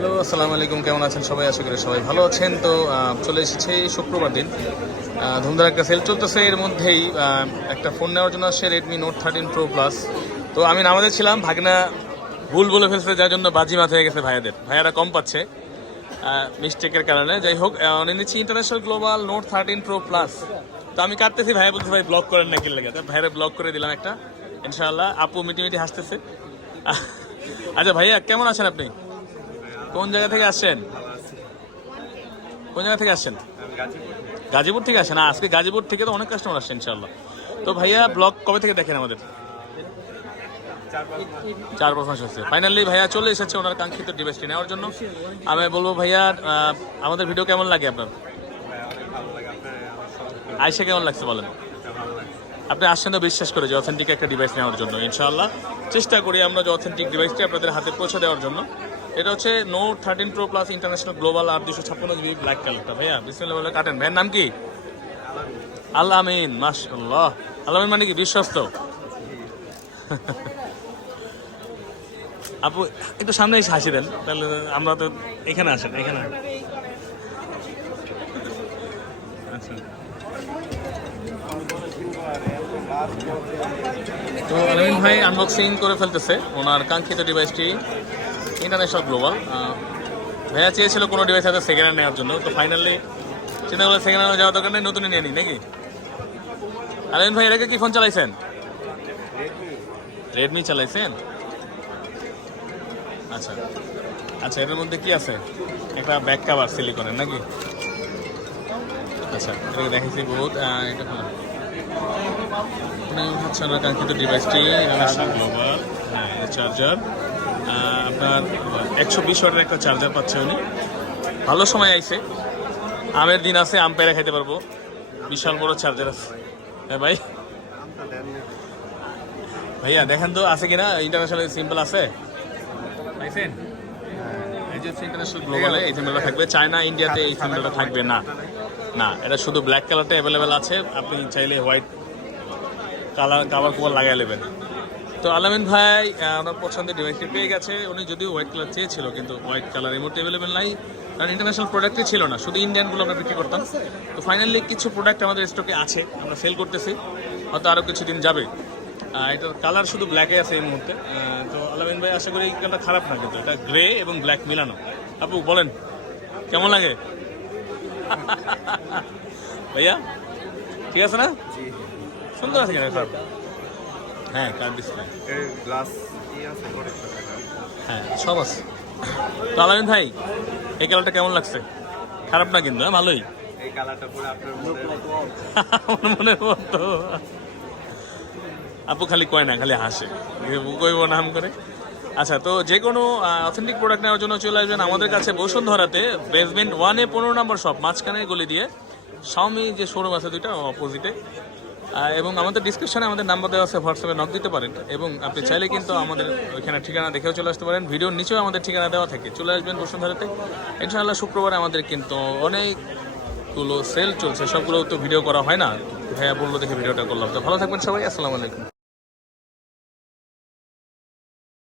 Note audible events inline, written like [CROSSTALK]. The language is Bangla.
হ্যালো আসসালামু আলাইকুম। কেমন আছেন সবাই? আশা করি সবাই ভালো আছেন। তো চলে এসেছে শুক্রবার দিন। ধুমধার একটা সেল চলতেছে। এর মধ্যেই একটা ফোন নেওয়ার জন্য আসছে Redmi note thirteen pro plus তো, আমি নামাজে ছিলাম। ভাগনা ভুল বলে ফেলছে, যার জন্য বাজি মাথা হয়ে গেছে ভাইয়াদের। ভাইয়ারা কম পাচ্ছে। মিস্টেকের কারণে। যাই হোক নিচ্ছি international global note thirteen pro plus তো, আমি কাটতেছি। ভাইয়া বলতে ভাই ব্লক করেন নাকি? লেগে। তো ভাইয়ারা ব্লক করে দিলাম একটা। ইনশাআল্লাহ, আপু মিটি মিটি হাসতেছে। আচ্ছা ভাইয়া, কেমন আছেন আপনি? কোন জায়গা থেকে আসছেন? কোন জায়গা থেকে আসছেন? গাজীপুর থেকে আসেন আজকে গাজীপুর থেকে তো অনেক কাস্টমার আসছে ইনশাল্লাহ তো ভাইয়া ব্লগ কবে থেকে দেখেন আমাদের? চার পাঁচ মাস হচ্ছে। ফাইনালি ভাইয়া চলে এসেছে ওনার কাঙ্ক্ষিত ডিভাইসটি নেওয়ার জন্য। আমি বলব ভাইয়া আমাদের ভিডিও কেমন লাগে আপনার? আয়সা কেমন লাগছে বলেন? আপনি আসছেন তো বিশ্বাস করে যে অথেন্টিক একটা ডিভাইস নেওয়ার জন্য, ইনশাআল্লাহ। চেষ্টা করি আমরা যে অথেন্টিক ডিভাইসটি আপনাদের হাতে পৌঁছে দেওয়ার জন্য। এটা হচ্ছে note thirteen pro plus international global আর দুশো ছাপ্পান্ন জিবি ব্ল্যাক কালারটা ভাইয়া, বিসমিল্লাহ বলে কাটেন। ভাইয়ের নাম কি? আল্লাহ আমিন মাশাল্লাহ আল্লামিন মানে কি? বিশ্বস্ত। [LAUGHS] আপু, একটু সামনে এসে হাসি দেন। তাহলে আমরা তো এখানে আসেন, এখানে আচ্ছা। তো আলমিন ভাই আনবক্সিং করে ফেলতেছে। ওনার কাঙ্ক্ষিত ডিভাইসটি ইন্টারন্যাশনাল গ্লোবাল ভাইয়া চেয়েছিল কোনো ডিভাইস হাতে সেকেন্ড হ্যান্ড নেওয়ার জন্য, তো ফাইনালি চিন্তা করলে সেকেন্ড হ্যান্ড যাওয়ার দরকার নেই নতুনই নিয়ে নিই নাকি? আলমিন ভাই, এর আগে কি ফোন চালাইছেন? রেডমি চালাইছেন? আচ্ছা। আচ্ছা এটার মধ্যে কি আছে? একটা ব্যাক কাভার সিলিকনের নাকি? আচ্ছা এটাকে দেখেছি বহুত এটা মানে হচ্ছে কাঙ্ক্ষিত ডিভাইসটি গ্লোবাল হ্যাঁ চার্জার আপনার একশো বিশ ওয়াটের একটা চার্জার পাচ্ছে উনি। ভালো সময় আইছে। আমের দিন আছে, আম পেরে খাইতে পারব। বিশাল বড় চার্জার আছে। হ্যাঁ ভাই। ভাইয়া, দেখেন তো, আছে কিনা? ইন্টারন্যাশনাল সিম্পল আছে। থাকবে। চায়না ইন্ডিয়াতে এই থাকবে না। না, এটা শুধু ব্ল্যাক অ্যাভেলেবেল আছে। আপনি চাইলে হোয়াইট কালার কাভার কুভার লাগাই নেবেন। তো আলামিন ভাই আমার পছন্দের ডিভাইসটি পেয়ে গেছে। উনি যদিও হোয়াইট কালার চেয়েছিল কিন্তু হোয়াইট কালার এই মুহূর্তে অ্যাভেলেবেল নাই। কারণ ইন্টারন্যাশনাল প্রোডাক্টই ছিল না শুধু ইন্ডিয়ানগুলো আমরা বিক্রি করতাম। তো ফাইনালি কিছু প্রোডাক্ট আমাদের স্টকে আছে আমরা সেল করতেছি। হয়তো আরও কিছুদিন যাবে। এটার কালার শুধু ব্ল্যাকে আছে এই মুহূর্তে। তো আলামিন ভাই আশা করি এই কালারটা খারাপ না কিন্তু এটা গ্রে এবং ব্ল্যাক মিলানো। আপু বলেন কেমন লাগে? [LAUGHS] ভাইয়া ঠিক আছে না? সুন্দর আছে কেন? খারাপ। হ্যাঁ কার ডিসপ্লে গ্লাস কি আছে প্রোটেক্ট হ্যাঁ সব আছে। তো আলামিন ভাই এই কালারটা কেমন লাগছে? খারাপ না কিন্তু হ্যাঁ ভালোই। এই কালারটা পরে আপনার মনে মনে মতো [LAUGHS] আপু খালি কয় না খালি হাসে। কইব নাম করে। আচ্ছা তো যে কোনো অথেন্টিক প্রোডাক্ট নেওয়ার জন্য চলে আসবেন আমাদের কাছে বসুন্ধরাতে বেসমেন্ট ওয়ানে পনেরো নম্বর শপ মাঝখানে গলি দিয়ে। সাউমি যে শোরুম আছে দুইটা অপোজিটে এবং আমাদের ডিসক্রিপশনে আমাদের নাম্বার দেওয়া আছে হোয়াটসঅ্যাপে নক দিতে পারেন। এবং আপনি চাইলে কিন্তু আমাদের ওইখানে ঠিকানা দেখেও চলে আসতে পারেন। ভিডিওর নিচেও আমাদের ঠিকানা দেওয়া থাকে। চলে আসবেন বসুন্ধরাতে। ইনশাআল্লাহ শুক্রবার আমাদের কিন্তু অনেকগুলো সেল চলছে। সবগুলো তো ভিডিও করা হয় না। ভাইয়া বলল দেখে ভিডিওটা করলাম। তো ভালো থাকবেন সবাই। আসসালামু আলাইকুম।